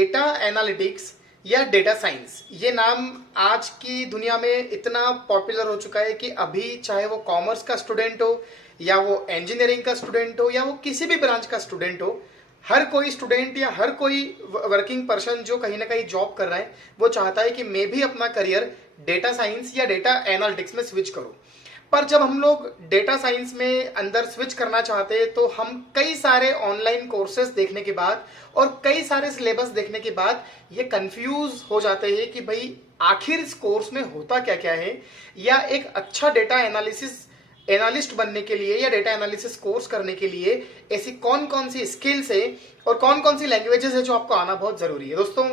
Data analytics या data science, ये नाम आज की दुनिया में इतना पॉपुलर हो चुका है कि अभी चाहे वो कॉमर्स का स्टूडेंट हो या वो इंजीनियरिंग का स्टूडेंट हो या वो किसी भी ब्रांच का स्टूडेंट हो, हर कोई स्टूडेंट या हर कोई वर्किंग पर्सन जो कहीं ना कहीं जॉब कर रहा है वो चाहता है कि मैं भी अपना करियर डेटा साइंस या डेटा एनालिटिक्स में स्विच करूं। पर जब हम लोग डेटा साइंस में अंदर स्विच करना चाहते हैं तो हम कई सारे ऑनलाइन कोर्सेज देखने के बाद और कई सारे सिलेबस देखने के बाद ये कंफ्यूज हो जाते हैं कि भाई आखिर इस कोर्स में होता क्या क्या है, या एक अच्छा डेटा एनालिस्ट बनने के लिए या डेटा एनालिसिस कोर्स करने के लिए ऐसी कौन कौन सी स्किल्स है और कौन कौन सी लैंग्वेजेस है जो आपको आना बहुत जरूरी है। दोस्तों,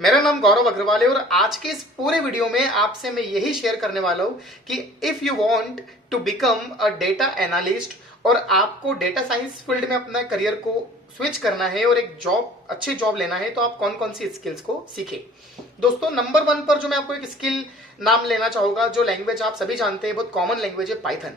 मेरा नाम गौरव अग्रवाल है और आज के इस पूरे वीडियो में आपसे मैं यही शेयर करने वाला हूं कि if you want to become a data analyst और आपको डेटा साइंस फील्ड में अपना करियर को स्विच करना है और एक अच्छी जॉब लेना है, तो आप कौन कौन सी स्किल्स को सीखें। दोस्तों, नंबर 1 पर जो मैं आपको एक स्किल नाम लेना चाहूंगा, जो लैंग्वेज आप सभी जानते हैं, बहुत कॉमन लैंग्वेज है, पाइथन।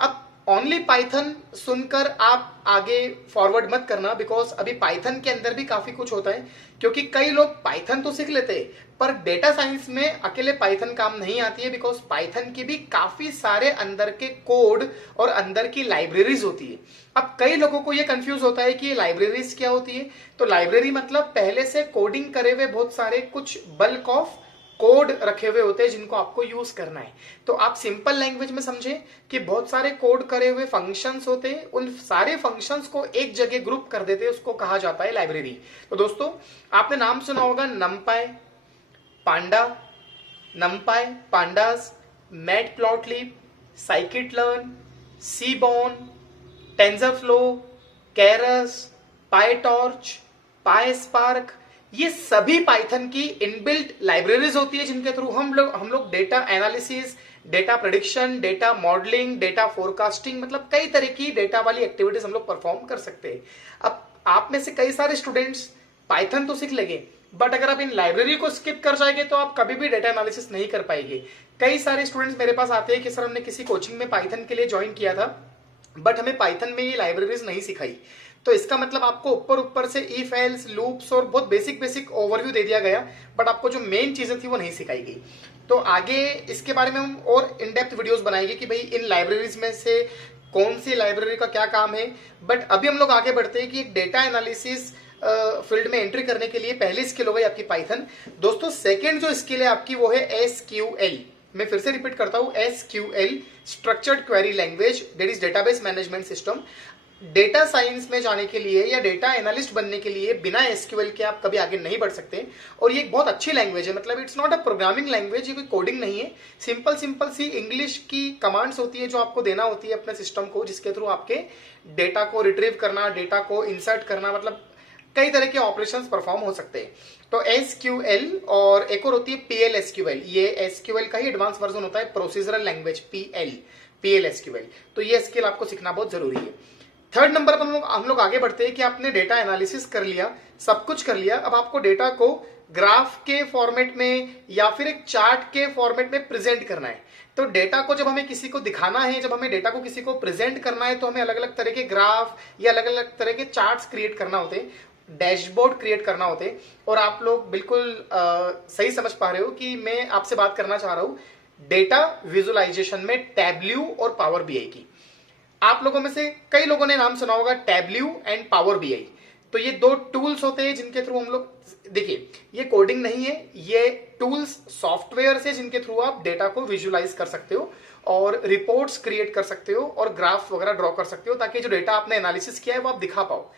अब ओनली पाइथन सुनकर आप आगे फॉरवर्ड मत करना, बिकॉज अभी पाइथन के अंदर भी काफी कुछ होता है। क्योंकि कई लोग पाइथन तो सीख लेते हैं पर डेटा साइंस में अकेले पाइथन काम नहीं आती है, बिकॉज पाइथन की भी काफी सारे अंदर के कोड और अंदर की लाइब्रेरीज होती है। अब कई लोगों को यह कंफ्यूज होता है कि ये लाइब्रेरीज क्या होती है। तो लाइब्रेरी मतलब पहले से कोडिंग करे हुए बहुत सारे कुछ बल्क ऑफ कोड रखे हुए होते हैं जिनको आपको यूज करना है। तो आप सिंपल लैंग्वेज में समझें कि बहुत सारे कोड करे हुए फंक्शंस होते हैं, उन सारे फंक्शंस को एक जगह ग्रुप कर देते हैं, उसको कहा जाता है लाइब्रेरी। तो दोस्तों, आपने नाम सुना होगा NumPy, Panda, NumPy, Pandas, Matplotlib, scikit learn, Seaborn, TensorFlow, Keras, PyTorch, PySpark, ये सभी पाइथन की इनबिल्ट लाइब्रेरीज होती है जिनके थ्रू हम लोग data analysis, data prediction, data modelling, data forecasting, मतलब कई तरह की डेटा वाली एक्टिविटीज हम लोग परफॉर्म कर सकते हैं। अब आप में से कई सारे स्टूडेंट्स पाइथन तो सीख लेंगे, बट अगर आप इन लाइब्रेरी को स्किप कर जाएंगे तो आप कभी भी डेटा एनालिसिस नहीं कर पाएंगे। कई सारे स्टूडेंट्स मेरे पास आते हैं कि सर हमने किसी कोचिंग में पाइथन के लिए ज्वाइन किया था, बट हमें पाइथन में ये लाइब्रेरीज नहीं सिखाई। तो इसका मतलब आपको ऊपर से इफ एल्स, लूप्स और बहुत बेसिक ओवरव्यू दे दिया गया, बट आपको जो मेन चीजें थी वो नहीं सिखाई गई। तो आगे इसके बारे में हम और इन डेप्थ वीडियोस बनाएंगे कि भाई इन लाइब्रेरीज में से कौन सी लाइब्रेरी का क्या काम है। बट अभी हम लोग आगे बढ़ते हैं कि एक डेटा एनालिसिस फील्ड में एंट्री करने के लिए पहली स्किल हो गई आपकी पाइथन। दोस्तों, सेकेंड जो स्किल है आपकी वो है SQL। मैं फिर से रिपीट करता हूं, SQL, structured query language, that is database management system. Data science में जाने के लिए या डेटा एनालिस्ट बनने के लिए बिना SQL के आप कभी आगे नहीं बढ़ सकते। और ये एक बहुत अच्छी लैंग्वेज है, मतलब it's not a programming language, ये कोई कोडिंग नहीं है। सिंपल सी इंग्लिश की कमांड्स होती है जो आपको देना होती है अपने सिस्टम को, जिसके थ्रू आपके डेटा को रिट्रीव करना, डेटा को इंसर्ट करना, मतलब कई तरह के ऑपरेशंस परफॉर्म हो सकते हैं। तो SQL, और एक और होती है PLSQL, ये SQL का ही एडवांस वर्जन होता है, प्रोसीजरल लैंग्वेज, PLSQL। तो ये स्किल आपको सीखना बहुत जरूरी है। थर्ड नंबर पर हम लोग आगे बढ़ते हैं कि आपने डेटा एनालिसिस कर लिया, सब कुछ कर लिया, अब आपको डेटा को ग्राफ के फॉर्मेट में या फिर एक चार्ट के फॉर्मेट में प्रेजेंट करना है। तो डेटा को जब हमें किसी को दिखाना है, जब हमें डेटा को किसी को प्रेजेंट करना है, तो हमें अलग अलग तरह के ग्राफ या अलग अलग तरह के चार्ट्स क्रिएट करना होते हैं, डैशबोर्ड क्रिएट करना होते हैं। और आप लोग बिल्कुल सही समझ पा रहे हो कि मैं आपसे बात करना चाह रहा हूं डेटा विजुअलाइजेशन में टैब्ल्यू और पावर BI की। आप लोगों में से कई लोगों ने नाम सुना होगा टैब्ल्यू एंड पावर BI। तो ये दो टूल्स होते हैं जिनके थ्रू हम लोग, देखिए ये कोडिंग नहीं है, ये टूल्स सॉफ्टवेयर से जिनके थ्रू आप डेटा को विजुअलाइज कर सकते हो और रिपोर्ट्स क्रिएट कर सकते हो और ग्राफ वगैरह ड्रॉ कर सकते हो, ताकि जो डेटा आपने एनालिसिस किया है वो आप दिखा पाओ।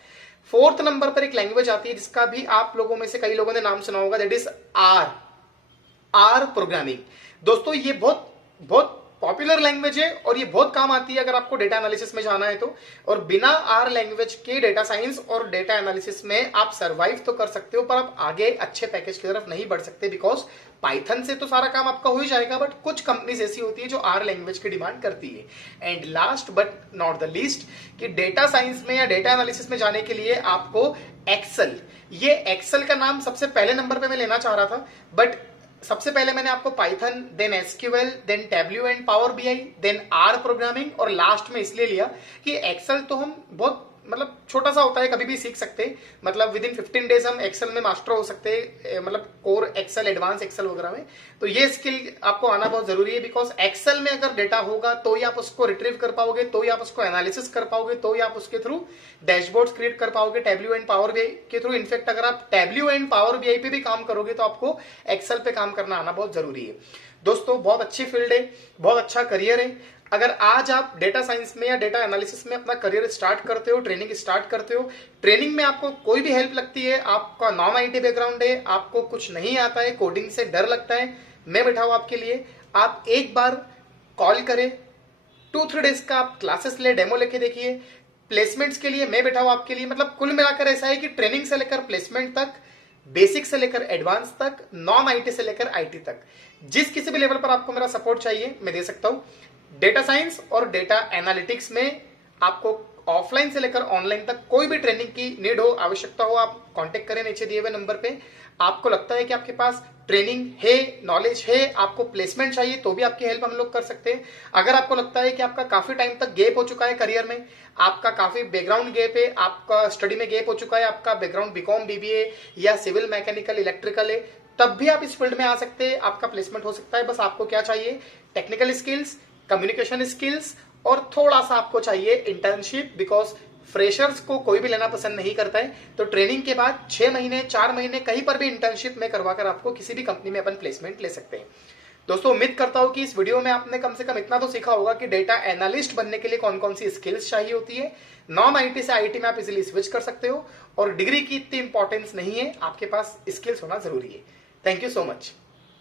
फोर्थ नंबर पर एक लैंग्वेज आती है जिसका भी आप लोगों में से कई लोगों ने नाम सुना होगा, दैट इज आर प्रोग्रामिंग। दोस्तों, ये बहुत पॉपुलर लैंग्वेज है और ये बहुत काम आती है अगर आपको डेटा एनालिसिस में जाना है तो। और बिना आर लैंग्वेज के डेटा साइंस और डेटा एनालिसिस में आप सरवाइव तो कर सकते हो, पर आप आगे अच्छे पैकेज की तरफ नहीं बढ़ सकते, बिकॉज पाइथन से तो सारा काम आपका हो ही जाएगा, बट कुछ कंपनीज ऐसी होती है जो आर लैंग्वेज की डिमांड करती है। And last but not the least, कि डेटा साइंस में या डेटा एनालिसिस में जाने के लिए आपको एक्सेल, ये एक्सेल का नाम सबसे पहले नंबर पे मैं लेना चाह रहा था, बट सबसे पहले मैंने आपको Python, then SQL, then Tableau and power BI, then R programming, और लास्ट में इसलिए लिया कि एक्सेल तो हम बहुत मतलब छोटा सा होता है, कभी भी सीख सकते हैं। मतलब विद इन 15 डेज हम एक्सेल में मास्टर हो सकते हैं, मतलब कोर एक्सेल, एडवांस एक्सेल वगैरह में। तो ये स्किल आपको आना बहुत जरूरी है, बिकॉज एक्सेल में अगर डेटा होगा तो ही आप उसको रिट्रीव कर पाओगे, तो ही आप उसको एनालिसिस कर पाओगे, तो ही आप उसके थ्रू डैशबोर्ड्स क्रिएट कर पाओगे टैब्ल्यू एंड पावर बीआई के थ्रू। इनफैक्ट अगर आप टैब्ल्यू एंड पावर बीआई पे भी काम करोगे तो आपको एक्सेल पे काम करना आना बहुत जरूरी है। दोस्तों बहुत अच्छी फील्ड है, बहुत अच्छा करियर है। अगर आज आप डेटा साइंस में या डेटा एनालिसिस में अपना करियर स्टार्ट करते हो, ट्रेनिंग स्टार्ट करते हो, ट्रेनिंग में आपको कोई भी हेल्प लगती है, आपका नॉन आईटी बैकग्राउंड है, आपको कुछ नहीं आता है, कोडिंग से डर लगता है, मैं बैठा हूं आपके लिए। आप एक बार कॉल करें, 2-3 डेज का आप क्लासेस ले, डेमो लेके देखिए। प्लेसमेंट्स के लिए मैं बैठा हूं आपके लिए। मतलब कुल मिलाकर ऐसा है कि ट्रेनिंग से लेकर प्लेसमेंट तक, बेसिक से लेकर एडवांस तक, नॉन आईटी से लेकर आईटी तक, जिस किसी भी लेवल पर आपको मेरा सपोर्ट चाहिए मैं दे सकता हूं। डेटा साइंस और डेटा एनालिटिक्स में आपको ऑफलाइन से लेकर ऑनलाइन तक कोई भी ट्रेनिंग की नीड हो, आवश्यकता हो, आप कांटेक्ट करें नीचे दिए हुए नंबर पे। आपको लगता है कि आपके पास ट्रेनिंग है, नॉलेज है, आपको प्लेसमेंट चाहिए, तो भी आपकी हेल्प हम लोग कर सकते हैं। अगर आपको लगता है कि आपका काफी टाइम तक गैप हो चुका है करियर में, आपका काफी बैकग्राउंड गैप है, आपका स्टडी में गैप हो चुका है, आपका बैकग्राउंड बीकॉम, बीबीए या सिविल, मैकेनिकल, इलेक्ट्रिकल है, तब भी आप इस फील्ड में आ सकते हैं, आपका प्लेसमेंट हो सकता है। बस आपको क्या चाहिए? टेक्निकल स्किल्स, कम्युनिकेशन स्किल्स और थोड़ा सा आपको चाहिए इंटर्नशिप, बिकॉज फ्रेशर्स को कोई भी लेना पसंद नहीं करता है। तो ट्रेनिंग के बाद 6 महीने, 4 महीने कहीं पर भी इंटर्नशिप में करवाकर आपको किसी भी कंपनी में अपन प्लेसमेंट ले सकते हैं। दोस्तों उम्मीद करता हूं कि इस वीडियो में आपने कम से कम इतना तो सीखा होगा कि डेटा एनालिस्ट बनने के लिए कौन कौन सी स्किल्स चाहिए होती है। नॉन आईटी से आईटी में आप इजीली स्विच कर सकते हो और डिग्री की इतनी इंपॉर्टेंस नहीं है, आपके पास स्किल्स होना जरूरी है। Thank you so much.